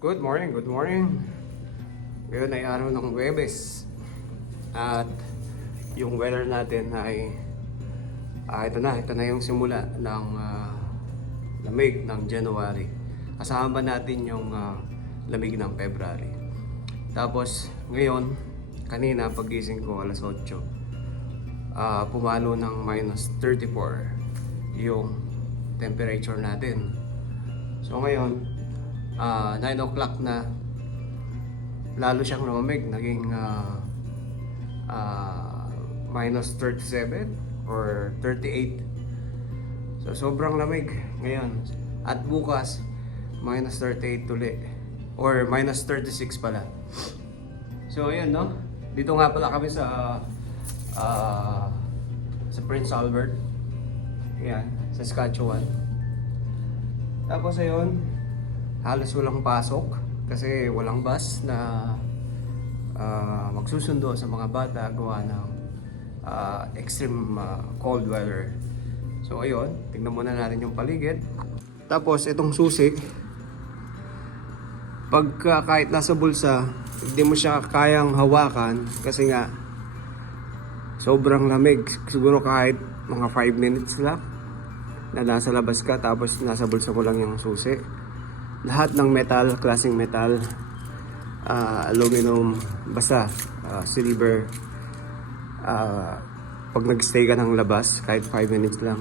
Good morning, good morning. Ngayon ay araw ng Huwebes. At yung weather natin ay ito na yung simula ng lamig ng January. Kasama natin yung lamig ng February. Tapos ngayon, kanina pagising ko alas 8, pumalo ng minus 34 yung temperature natin. So ngayon, 9 o'clock na, lalo siyang lumamig, naging minus 37 or 38. So sobrang lamig ngayon. At bukas, minus 38 tuli, or minus 36 pala. So ayun, no? Dito nga pala kami sa Prince Albert. Yan, sa Saskatchewan. Tapos ayun, halos walang pasok kasi walang bus na magsusundo sa mga bata gawa ng extreme cold weather. So ayun, tingnan muna natin yung paligid. Tapos itong susi, pagka kahit nasa bulsa, hindi mo siya kayang hawakan kasi nga sobrang lamig. Siguro kahit mga 5 minutes lang na nasa labas ka, tapos nasa bulsa mo lang yung susi. Lahat ng metal, klaseng metal, aluminum, basta silver. Pag nag-stay ka ng labas, kahit 5 minutes lang,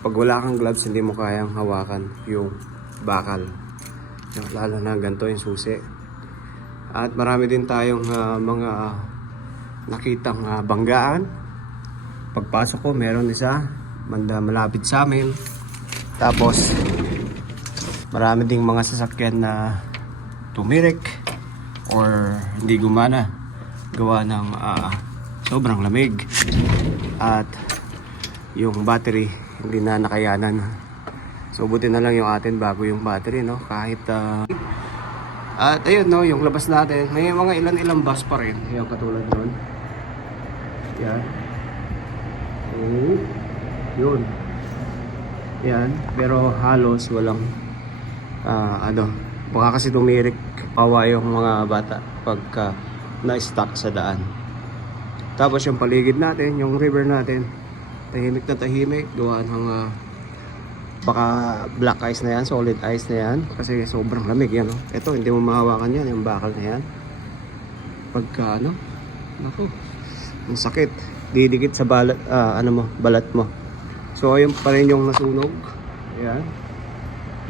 pag wala kang gloves, hindi mo kayang hawakan yung bakal. Lalo na ganito yung susi. At marami din tayong mga nakitang banggaan. Pagpasok ko, meron isa malapit sa amin. Tapos marami ding mga sasakyan na tumirik or hindi gumana gawa ng sobrang lamig at yung battery hindi na nakayanan. So buti na lang yung atin bago yung battery, no? Kahit at ayun, no, yung labas natin may mga ilan bus pa rin, yung katulad nun. Yan. Yun. Yan, pero halos walang baka kasi tumirik pawa yung mga bata pagka na-stuck sa daan. Tapos yung paligid natin, yung river natin, tahimik na tahimik, gawa ng baka black ice na yan, solid ice na yan kasi sobrang lamig yan, no? Ito, hindi mo mahawakan yan, yung bakal na yan pagka naku, ang sakit, didikit sa balat, balat mo. So ayun pa rin yung nasunog. Ayan,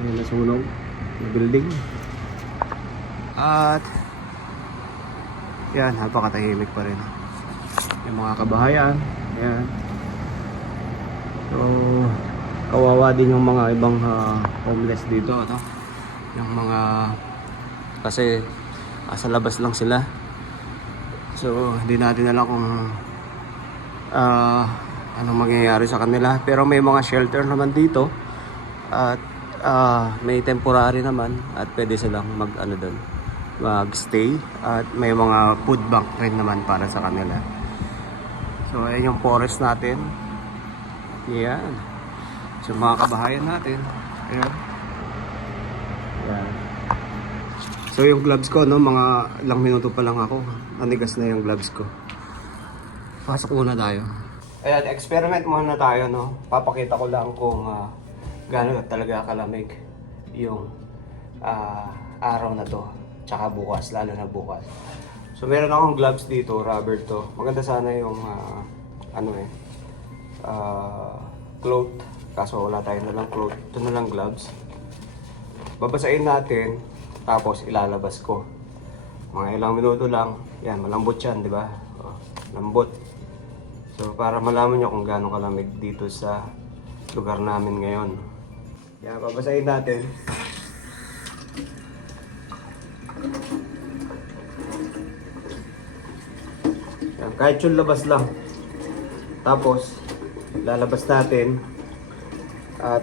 yung nasunog na building. At yan, napakatahimik pa rin yung mga kabahayan. Ayan. So kawawa din yung mga ibang homeless dito, no? Yung mga kasi sa labas lang sila. So hindi natin alam kung anong mangyayari sa kanila, pero may mga shelter naman dito at may temporary naman at pwede silang mag-stay at may mga food bank rin naman para sa kanila. So ayan yung forest natin. Yan. So mga kabahayan natin. Ayan. Yan. So yung gloves ko, no, mga ilang minuto pa lang ako, nanigas na yung gloves ko. Pasok muna tayo. Ayan, experiment muna tayo, no. Papakita ko lang kung gaano talaga kalamig yung araw na to, tsaka bukas, lalo na bukas. So meron akong gloves dito, rubber to. Maganda sana yung cloth, kaso wala tayo na lang cloth. Ito na lang gloves. Babasahin natin, tapos ilalabas ko. Mga ilang minuto lang. Yan, malambot yan, di ba? Lambot. So para malaman nyo kung gaano kalamig dito sa lugar namin ngayon. Yan, babasahin natin. Yan, kahit yung labas lang. Tapos lalabas natin.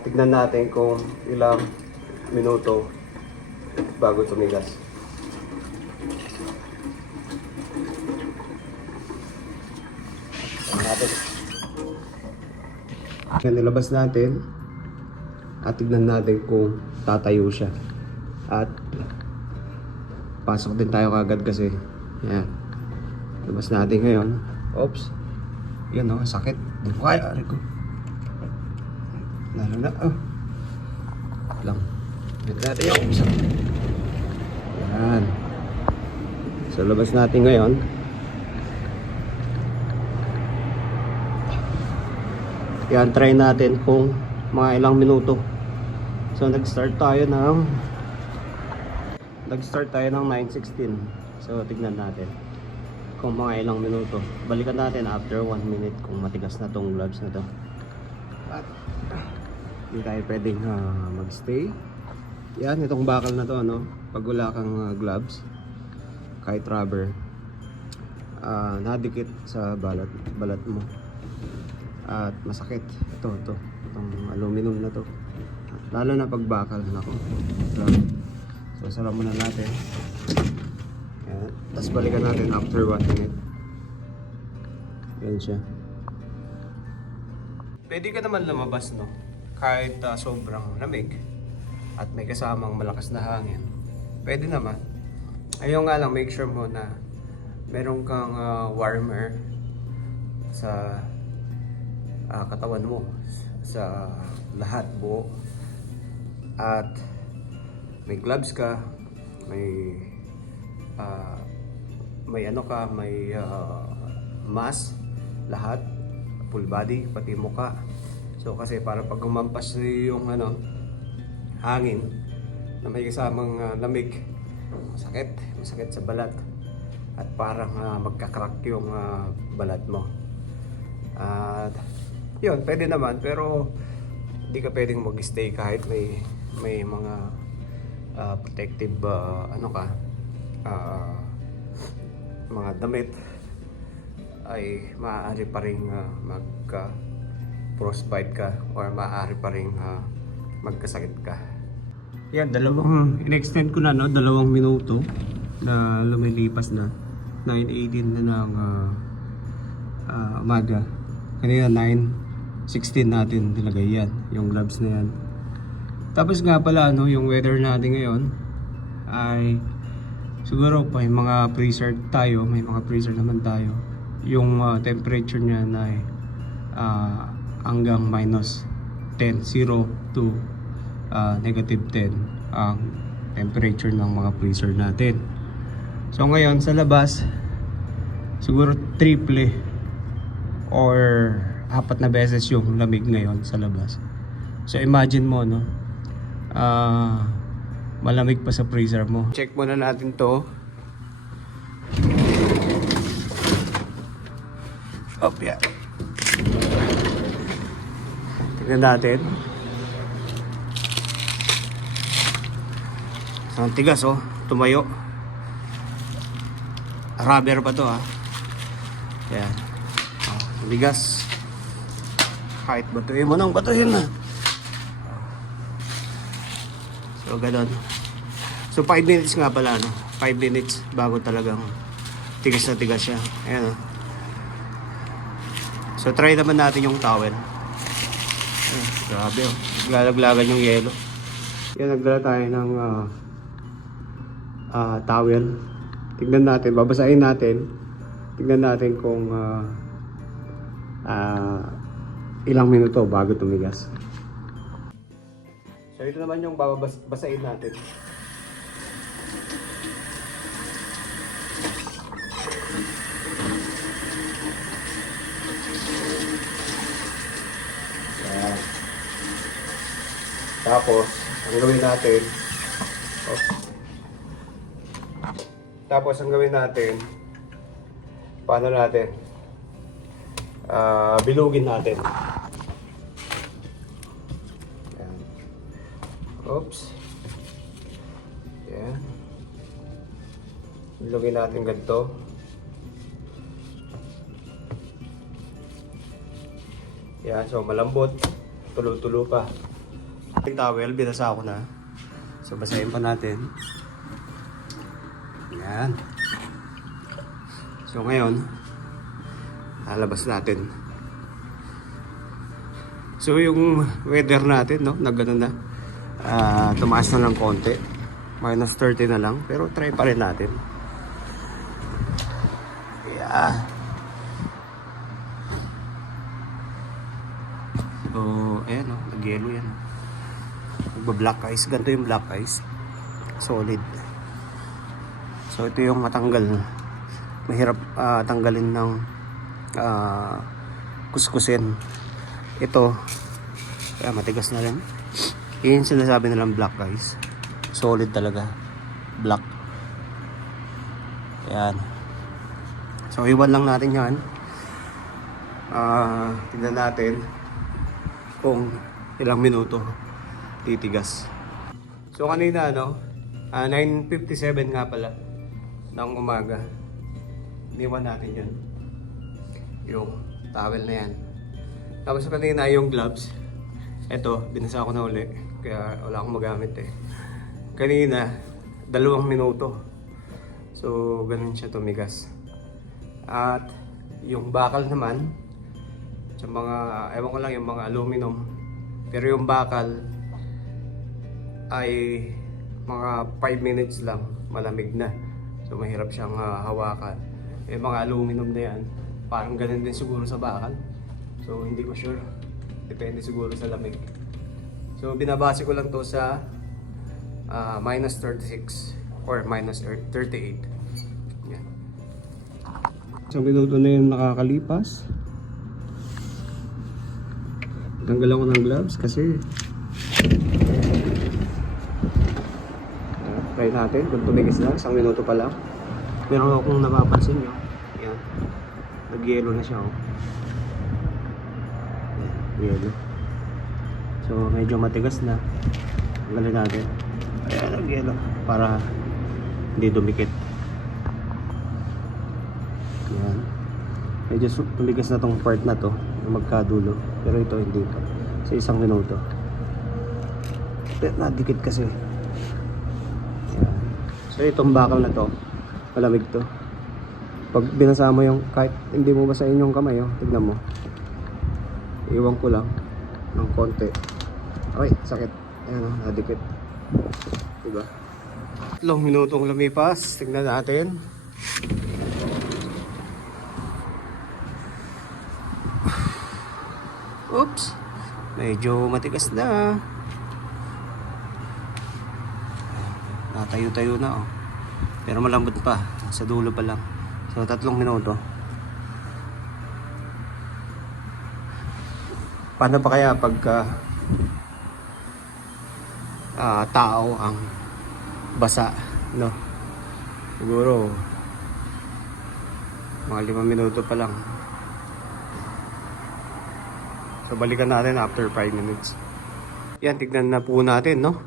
Tignan natin kung ilang minuto bago tumigas. Nilabas natin at tignan natin kung tatayo siya. At Pasok din tayo kagad kasi. Yan. Labas natin ngayon. Oops. Yan o, sakit. Di ko kaya. Aray ko. Lalo na. Oh. Lang. Bit natin yung sakit. Yan. So labas natin ngayon. Yan, try natin kung mga ilang minuto. So nag-start tayo ng 9:16. So tignan natin kung mga ilang minuto. Balikan natin after 1 minute kung matigas na tong gloves na to. At hindi tayo pwedeng magstay. Yan, itong bakal na to, no? Pag wala kang gloves, kahit rubber, nadikit sa balat mo. At masakit. Itong aluminum na to. Lalo na pag bakal, nako. So sara muna natin. Yan. Tapos balikan natin after 1 minute. Yan siya. Pwede ka naman lumabas, no? Kahit sobrang lamig at may kasamang malakas na hangin. Pwede naman. Ayun nga lang, make sure mo na meron kang warmer sa katawan mo, sa lahat buo. At may gloves ka, may ano ka, may mask, lahat, full body, pati mukha. So kasi para pag umampas yung hangin na may kasamang lamig, masakit sa balat at parang magkakrak yung balat mo. At yun, pwede naman, pero hindi ka pwedeng mag-stay kahit may mga protective mga damit, ay maaari pa rin frostbite ka or maaari pa rin magkasakit ka. Yan, in-extend ko na, no? 2 minuto na lumilipas na. 9:18 na ng umaga. Kanina 9:16 natin nilagay yan, yung gloves na yan. Tapos nga pala, yung weather natin ngayon ay siguro may mga freezer naman tayo. Yung temperature niya ay hanggang -10, 0 to -10 ang temperature ng mga freezer natin. So ngayon sa labas siguro triple or 4 na beses yung lamig ngayon sa labas. So imagine mo, no? Malamig pa sa freezer mo. Check muna natin to. Yeah. Tignan natin. Ang tigas, oh. Tumayo. Rubber pa to, ha. Yan. Tigas. Kahit batuin mo nang batuin na. So, ganun. So, 5 minutes nga pala, no? 5 minutes bago talagang tigas na tigas siya. Ayan, oh. So, try naman natin yung towel. Grabe, oh. Naglalaglagan yung yelo. Yan, nagdala tayo ng towel. Tignan natin, babasahin natin. Tignan natin kung ilang minuto bago tumigas. So, ito naman yung babasahin natin. Tapos, ang gawin natin, paano natin? Bilugin natin. Yan. Oops. Yan. Bilugin natin ganito. Yan, so malambot. Tulo-tulo pa. Yung towel, binasa ko na. So, basahin pa natin. Yan. So, ngayon, lalabas natin. So, yung weather natin, no, nagano na. Tumaas na ng konti. Minus 30 na lang. Pero try pa rin natin. Yeah. So, ayan o. Nag-yellow yan. Magba-black ice. Ganito yung black ice. Solid. So, ito yung matanggal. Mahirap tanggalin ng kuskusin. Ito, kaya matigas na rin. Yun sinasabi nilang black ice. Solid talaga. Black. Ayan. So, iwan lang natin yan. Tignan natin kung ilang minuto titigas. So, kanina, 9:57 nga pala ng umaga. Iniwan natin yun. Yung towel na yan. Tapos kanina yung gloves. Eto, binasa ko na uli. Kaya wala akong magamit eh. Kanina, 2 minuto. So, ganun siya tumigas. At yung bakal naman, sa mga, ewan ko lang yung mga aluminum. Pero yung bakal ay mga 5 minutes lang, malamig na. So, mahirap siyang hawakan. Yung mga aluminum na yan, parang ganun din siguro sa bakal. So, hindi ko sure. Depende siguro sa lamig. So, binabase ko lang to sa minus 36 or minus 38. Yan. Isang minuto na yung nakakalipas. Tanggal ako ng gloves kasi try natin kung tumigas na. 1 minuto pa lang. Meron akong napapansin nyo. Yan. Nag-yellow na siya. Yellow. So medyo matigas na. Tanggalin natin. Ayan, nag-yellow. Para hindi dumikit. Yan. Medyo tumigas na tong part na to. Magkadulo. Pero ito hindi pa. Sa 1 minuto. Pero nadikit kasi. Yan. So itong bakal na to, malamig to. Pag binasa mo yung, kahit hindi mo basahin yung kamay, tignan mo. Iwan ko lang ng konti. Ay, sakit. Ayan, nadikit. Diba? 3 minutong lumipas. Tignan natin. Oops. Medyo matigas na. Natayo-tayo na Pero malambot pa. Sa dulo pa lang. So 3 minuto. Paano pa kaya pagka tao ang basa, no? Siguro mga 5 minuto pa lang. So balikan natin after 5 minutes. Yan, tignan na po natin, no?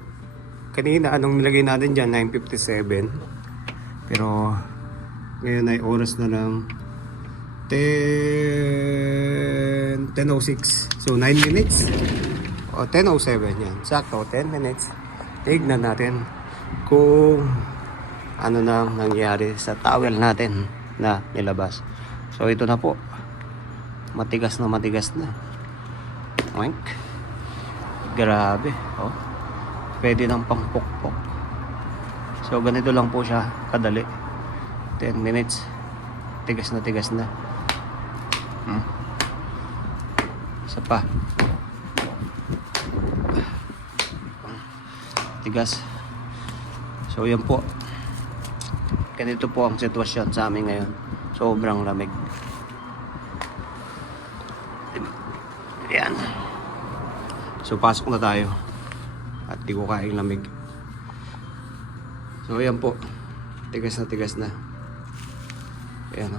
Kanina, anong nilagay natin dyan? 9:57. Pero ngayon ay oras na lang 10:06. So 9 minutes. O 10:07 yan. Sakto, 10 minutes. Tignan natin kung ano na nangyari sa towel natin na nilabas. So ito na po. Matigas na matigas na. Oink. Grabe. Pwede ng pangpukpok. So ganito lang po siya kadali. 10 minutes. Tigas na tigas na. Isa pa. Tigas. So yan po. Ganito po ang sitwasyon sa amin ngayon. Sobrang lamig. Yan. So pasok na tayo. At di ko kaing lamig. So yan po. Tigas na tigas na. Ayan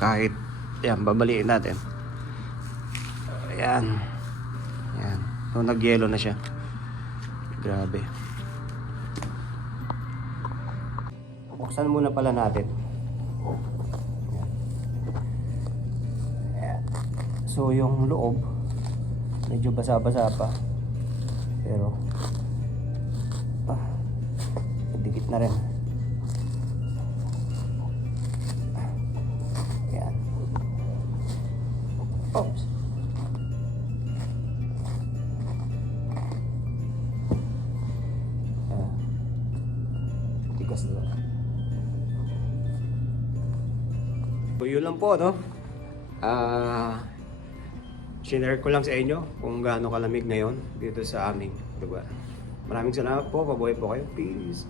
kahit yan, babaliin natin. Ayan. Ayan. So nag-yellow na siya. Grabe. Buksan muna pala natin. Ayan. So yung loob medyo basa-basa pa. Pero dikit na rin. Ayan. Oops. Tigas na. So yun lang po, no? Share ko lang sa inyo kung gaano kalamig ngayon dito sa aming lugar. Maraming salamat po. Pabuhay po kayo. Peace.